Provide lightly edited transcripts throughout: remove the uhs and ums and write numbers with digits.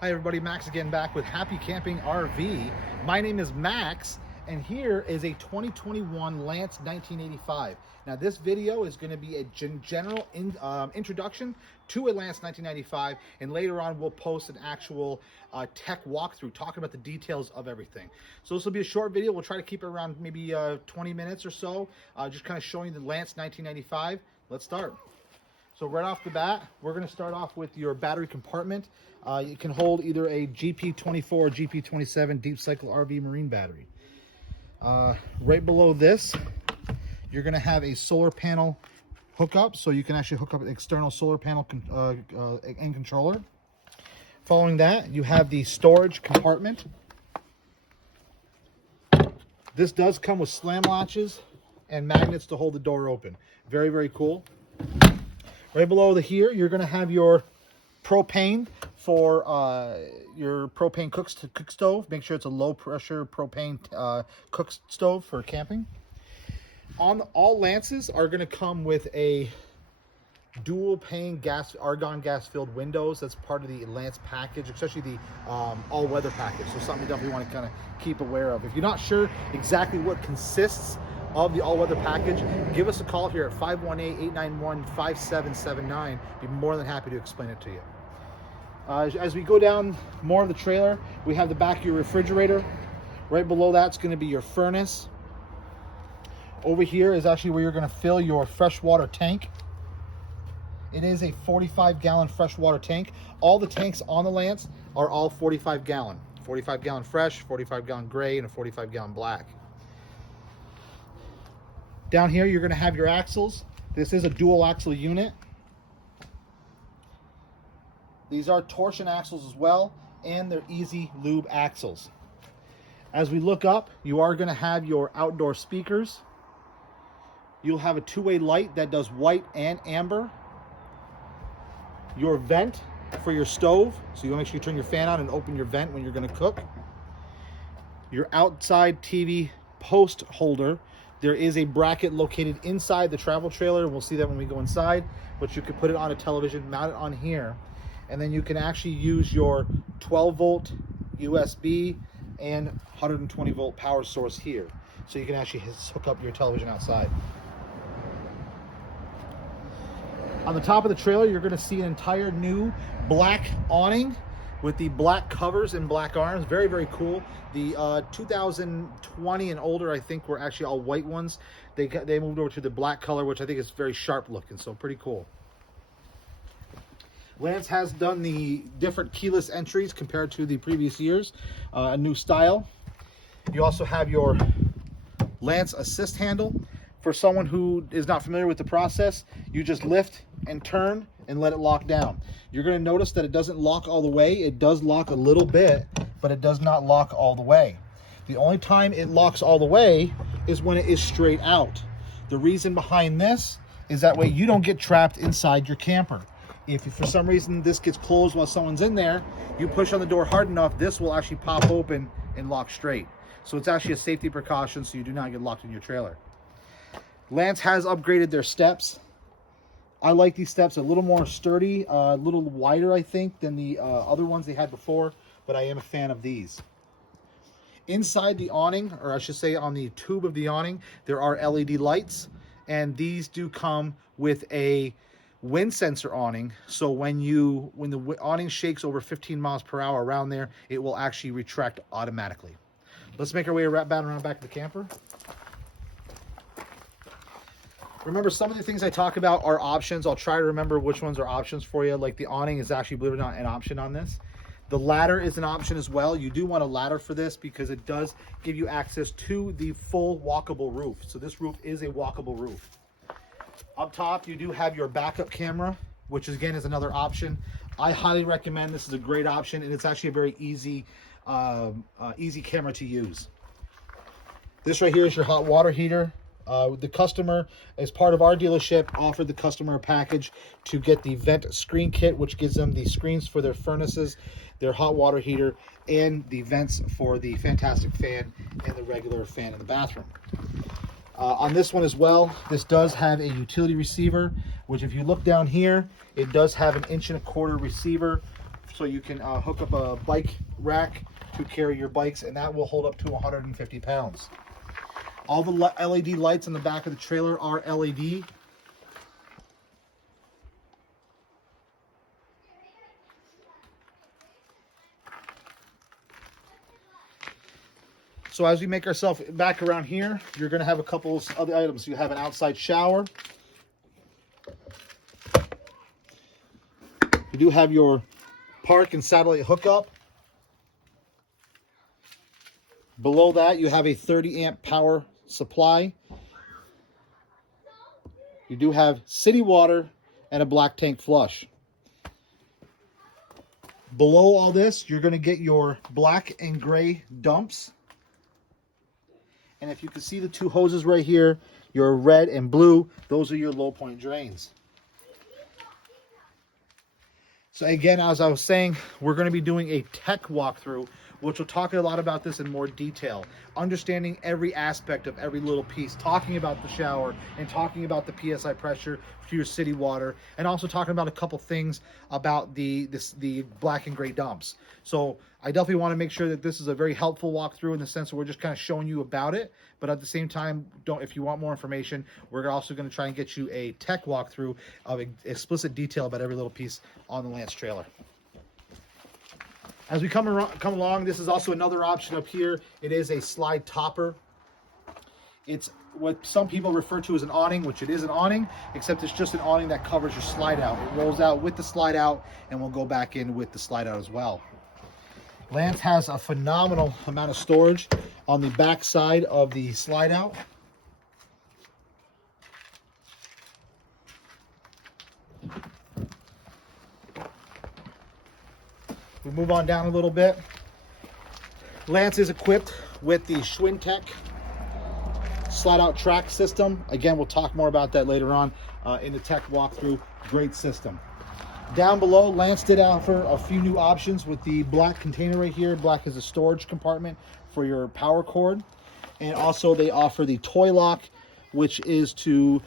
Hi everybody, Max again, back with Happy Camping RV. My name is Max, and here is a 2021 Lance 1985. Now this video is going to be a general introduction to a Lance 1995, and later on we'll post an actual tech walkthrough talking about the details of everything. So this will be a short video. We'll try to keep it around maybe 20 minutes or so, just kind of showing the Lance 1995. Let's start. So right off the bat, we're going to start off with your battery compartment. It can hold either a GP24 or GP27 deep cycle RV marine battery. Right below this, you're going to have a solar panel hookup, so you can actually hook up an external solar panel and controller. Following that, you have the storage compartment. This does come with slam latches and magnets to hold the door open. Very, very cool. Right below here, you're going to have your propane for your propane cook stove. Make sure it's a low pressure propane cook stove for camping. All Lances are going to come with a dual pane argon gas filled windows. That's part of the Lance package, especially the all-weather package. So something you definitely want to kind of keep aware of. If you're not sure exactly what consists of the all-weather package, give us a call here at 518-891-5779. Be more than happy to explain it to you. As we go down more of the trailer, we have the back of your refrigerator. Right below that's going to be your furnace. Over here is actually where you're going to fill your freshwater tank. It is a 45-gallon freshwater tank. All the tanks on the Lance are all 45-gallon. 45-gallon fresh, 45-gallon gray, and a 45-gallon black. Down here, you're going to have your axles. This is a dual axle unit. These are torsion axles as well, and they're easy lube axles. As we look up, you are going to have your outdoor speakers. You'll have a two-way light that does white and amber. Your vent for your stove, so you want to make sure you turn your fan on and open your vent when you're going to cook. Your outside TV post holder. There is a bracket located inside the travel trailer. We'll see that when we go inside, but you could put it on a television, mount it on here, and then you can actually use your 12-volt USB and 120-volt power source here. So you can actually hook up your television outside. On the top of the trailer, you're going to see an entire new black awning with the black covers and black arms. Very, very cool. The 2020 and older, I think, were actually all white ones. They moved over to the black color, which I think is very sharp looking, so pretty cool. Lance has done the different keyless entries compared to the previous years, a new style. You also have your Lance assist handle. For someone who is not familiar with the process, you just lift and turn and let it lock down. You're going to notice that it doesn't lock all the way. It does lock a little bit, but it does not lock all the way. The only time it locks all the way is when it is straight out. The reason behind this is that way you don't get trapped inside your camper. If for some reason this gets closed while someone's in there, you push on the door hard enough, this will actually pop open and lock straight. So it's actually a safety precaution so you do not get locked in your trailer. Lance has upgraded their steps. I like these steps a little more sturdy, a little wider, I think, than the other ones they had before, but I am a fan of these. Inside the awning, or I should say on the tube of the awning, there are LED lights, and these do come with a wind sensor awning, so when the awning shakes over 15 miles per hour around there, it will actually retract automatically. Let's make our way around back to the camper. Remember, some of the things I talk about are options. I'll try to remember which ones are options for you. Like the awning is actually, believe it or not, an option on this. The ladder is an option as well. You do want a ladder for this because it does give you access to the full walkable roof. So this roof is a walkable roof. Up top, you do have your backup camera, which again is another option. I highly recommend this. Is a great option, and it's actually a very easy camera to use. This right here is your hot water heater. The customer, as part of our dealership, offered the customer a package to get the vent screen kit, which gives them the screens for their furnaces, their hot water heater, and the vents for the Fantastic fan and the regular fan in the bathroom. On this one as well, this does have a utility receiver, which if you look down here, it does have an 1.25 inch receiver so you can hook up a bike rack to carry your bikes, and that will hold up to 150 pounds. All the LED lights on the back of the trailer are LED. So as we make ourselves back around here, you're going to have a couple of other items. You have an outside shower. You do have your park and satellite hookup. Below that, you have a 30 amp power supply. You do have city water and a black tank flush. Below all this, you're going to get your black and gray dumps. And if you can see the two hoses right here, your red and blue, those are your low point drains. So again, as I was saying, we're going to be doing a tech walkthrough, which will talk a lot about this in more detail, understanding every aspect of every little piece, talking about the shower and talking about the PSI pressure to your city water, and also talking about a couple things about the black and gray dumps. So I definitely want to make sure that this is a very helpful walkthrough in the sense that we're just kind of showing you about it, but at the same time, if you want more information, we're also going to try and get you a tech walkthrough of explicit detail about every little piece on the Lance trailer. As we come along, this is also another option up here. It is a slide topper. It's what some people refer to as an awning, which it is an awning, except it's just an awning that covers your slide out. It rolls out with the slide out and will go back in with the slide out as well. Lance has a phenomenal amount of storage on the back side of the slide out. We move on down a little bit. Lance is equipped with the Schwintek slide out track system. Again, we'll talk more about that later on in the tech walkthrough. Great system. Down below, Lance did offer a few new options with the black container right here. Black is a storage compartment for your power cord. And also they offer the toy lock, which is to,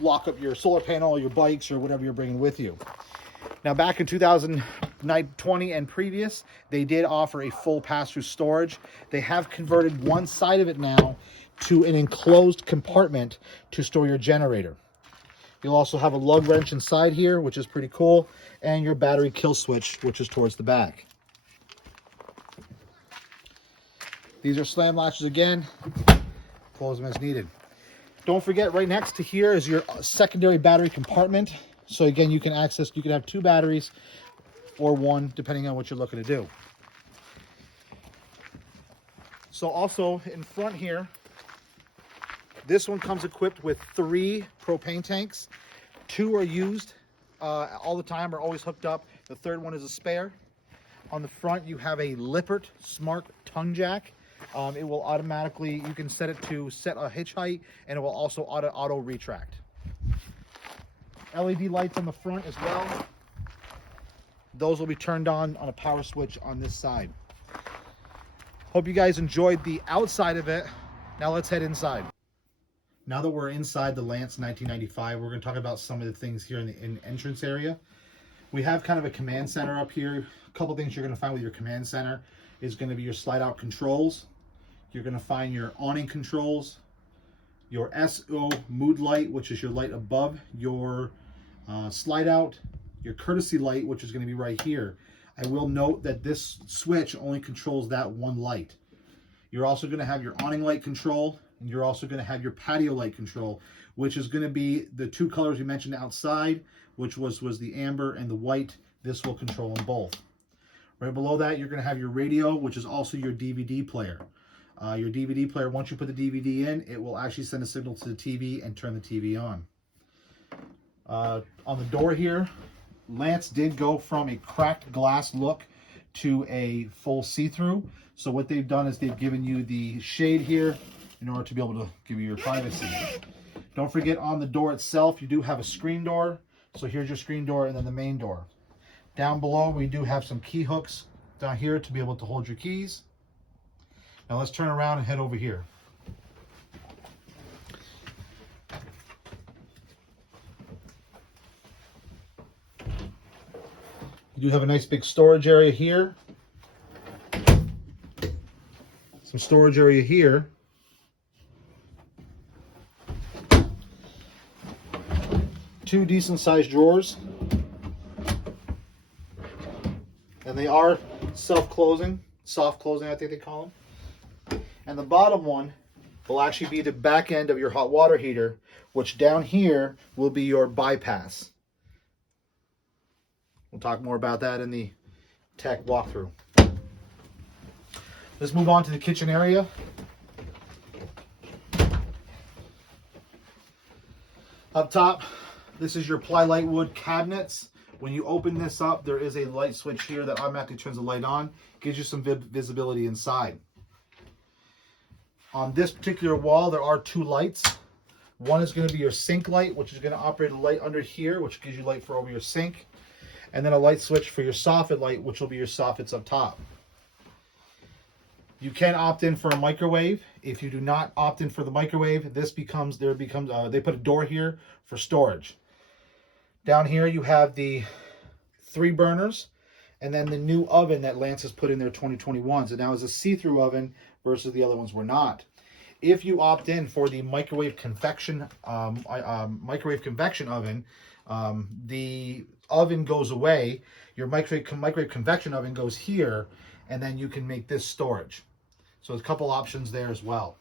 lock up your solar panel, your bikes, or whatever you're bringing with you. Now, back in 2020 and previous, they did offer a full pass-through storage. They have converted one side of it now to an enclosed compartment to store your generator. You'll also have a lug wrench inside here, which is pretty cool, and your battery kill switch, which is towards the back. These are slam latches again. Close them as needed. Don't forget, right next to here is your secondary battery compartment. So again, you can have two batteries or one, depending on what you're looking to do. So also in front here, this one comes equipped with 3 propane tanks. 2 are used all the time, are always hooked up. The third one is a spare. On the front, you have a Lippert Smart Tongue Jack. It will automatically, you can set it to set a hitch height, and it will also auto retract. LED lights on the front as well. Those will be turned on a power switch on this side. Hope you guys enjoyed the outside of it. Now let's head inside. Now that we're inside the Lance 1995, we're going to talk about some of the things here in the entrance area. We have kind of a command center up here. A couple things you're going to find with your command center is going to be your slide out controls. You're going to find your awning controls, your SO mood light, which is your light above your slide out, your courtesy light, which is going to be right here. I will note that this switch only controls that one light. You're also going to have your awning light control, and you're also going to have your patio light control, which is going to be the 2 colors we mentioned outside, which was the amber and the white. This will control them both. Right below that, you're going to have your radio, which is also your DVD player. Your DVD player, once you put the DVD in, it will actually send a signal to the TV and turn the TV on. On the door here, Lance did go from a cracked glass look to a full see-through. So what they've done is they've given you the shade here in order to be able to give you your privacy. Don't forget, on the door itself, you do have a screen door. So here's your screen door and then the main door. Down below, we do have some key hooks down here to be able to hold your keys. Now let's turn around and head over here. You do have a nice big storage area here. Some storage area here. Two decent sized drawers. And they are self-closing, soft closing, I think they call them. And the bottom one will actually be the back end of your hot water heater, which down here will be your bypass. We'll talk more about that in the tech walkthrough. Let's move on to the kitchen area. Up top, this is your ply-lite wood cabinets. When you open this up, there is a light switch here that automatically turns the light on, gives you some visibility inside. On this particular wall, there are two lights. One is going to be your sink light, which is going to operate a light under here, which gives you light for over your sink. And then a light switch for your soffit light, which will be your soffits up top. You can opt in for a microwave. If you do not opt in for the microwave, they put a door here for storage. Down here you have the 3 burners, and then the new oven that Lance has put in their 2021s. And now is a see-through oven versus the other ones were not. If you opt in for the microwave convection oven, the oven goes away. Your microwave convection oven goes here, and then you can make this storage. So there's a couple options there as well.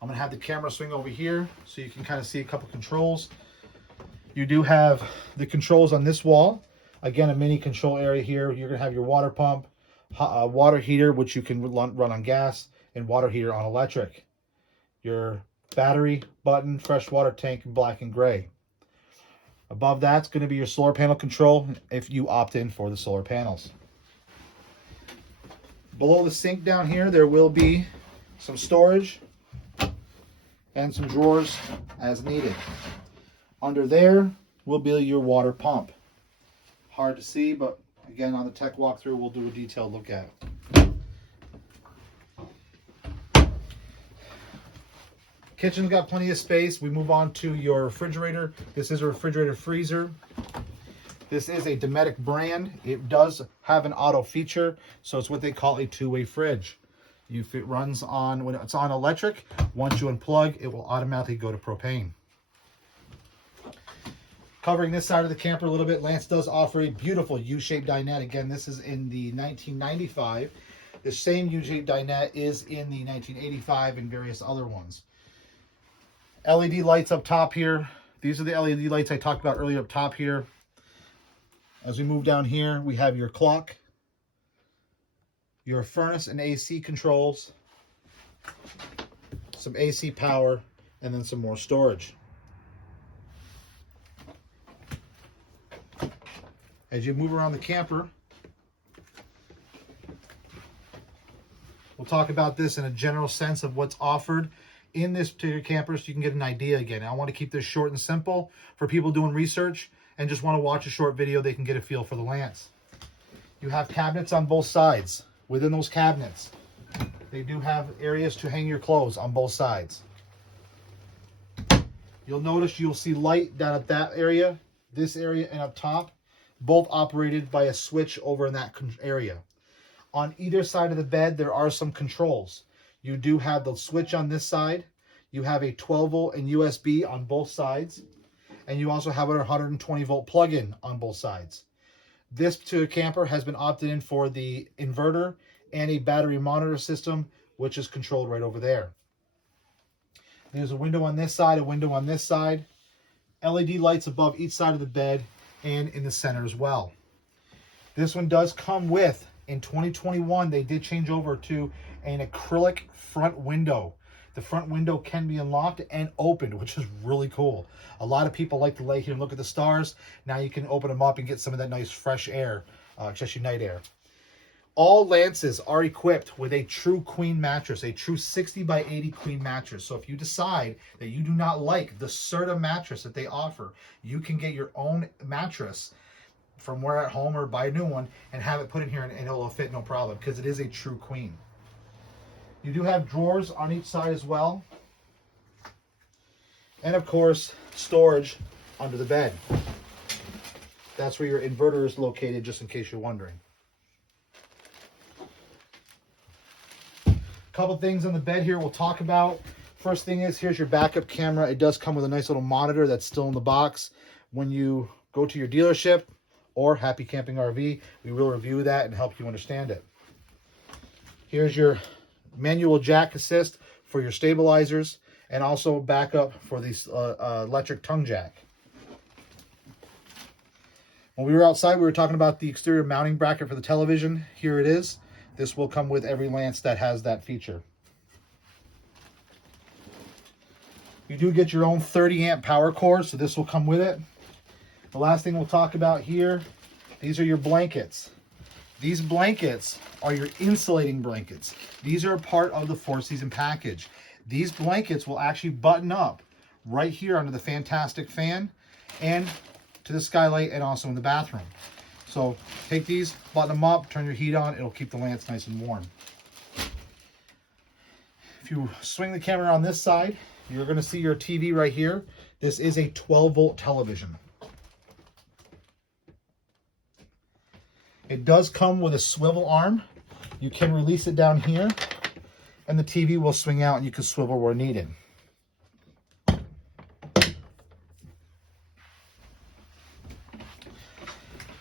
I'm going to have the camera swing over here so you can kind of see a couple controls. You do have the controls on this wall. Again, a mini control area here. You're going to have your water pump, water heater, which you can run on gas, and water heater on electric. Your battery button, fresh water tank, black and gray. Above that's going to be your solar panel control if you opt in for the solar panels. Below the sink down here, there will be some storage and some drawers as needed. Under there will be your water pump. Hard to see, but again, on the tech walkthrough, we'll do a detailed look at it. Kitchen's got plenty of space. We move on to your refrigerator. This is a refrigerator freezer. This is a Dometic brand. It does have an auto feature, so it's what they call a two-way fridge. If it runs on, when it's on electric, once you unplug, it will automatically go to propane. Covering this side of the camper a little bit, Lance does offer a beautiful U-shaped dinette. Again, this is in the 1995. The same U-shaped dinette is in the 1985 and various other ones. LED lights up top here. These are the LED lights I talked about earlier up top here. As we move down here, we have your clock, your furnace and AC controls, some AC power, and then some more storage. As you move around the camper, we'll talk about this in a general sense of what's offered in this particular camper so you can get an idea again. I want to keep this short and simple for people doing research and just want to watch a short video. They can get a feel for the Lance. You have cabinets on both sides. Within those cabinets, they do have areas to hang your clothes on both sides. You'll notice you'll see light down at that area, this area, and up top, both operated by a switch over in that area. On either side of the bed, there are some controls. You do have the switch on this side. You have a 12 volt and USB on both sides. And you also have a 120 volt plug-in on both sides. This particular camper has been opted in for the inverter and a battery monitor system, which is controlled right over there. There's a window on this side, a window on this side. LED lights above each side of the bed and in the center as well. This one does come with, in 2021, they did change over to an acrylic front window. The front window can be unlocked and opened, which is really cool. A lot of people like to lay here and look at the stars. Now you can open them up and get some of that nice fresh air, especially night air. All Lances are equipped with a true queen mattress, a true 60 by 80 queen mattress. So if you decide that you do not like the Serta mattress that they offer, you can get your own mattress from where at home or buy a new one and have it put in here and it'll fit no problem because it is a true queen. You do have drawers on each side as well. And of course, storage under the bed. That's where your inverter is located, just in case you're wondering. Couple things on the bed here we'll talk about. First thing is, here's your backup camera. It does come with a nice little monitor that's still in the box. When you go to your dealership or Happy Camping RV, we will review that and help you understand it. Here's your manual jack assist for your stabilizers, and also backup for the electric tongue jack. When we were outside, we were talking about the exterior mounting bracket for the television. Here it is. This will come with every Lance that has that feature. You do get your own 30 amp power cord, so this will come with it. The last thing we'll talk about here, these are your blankets. These blankets are your insulating blankets. These are a part of the 4-season package. These blankets will actually button up right here under the Fantastic fan and to the skylight, and also in the bathroom. So take these, button them up, turn your heat on, it'll keep the Lance nice and warm. If you swing the camera on this side, you're going to see your TV right here. This is a 12-volt television. It does come with a swivel arm. You can release it down here, and the TV will swing out, and you can swivel where needed.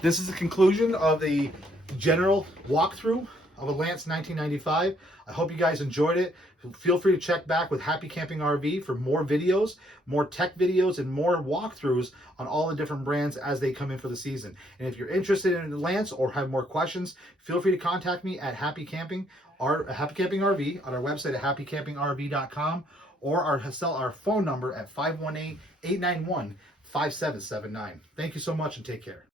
This is the conclusion of the general walkthrough of a Lance 1995. I hope you guys enjoyed it. Feel free to check back with Happy Camping RV for more videos, more tech videos, and more walkthroughs on all the different brands as they come in for the season. And if you're interested in the Lance or have more questions, feel free to contact me at Happy Camping RV on our website at happycampingrv.com, or our phone number at 518-891-5779. Thank you so much, and take care.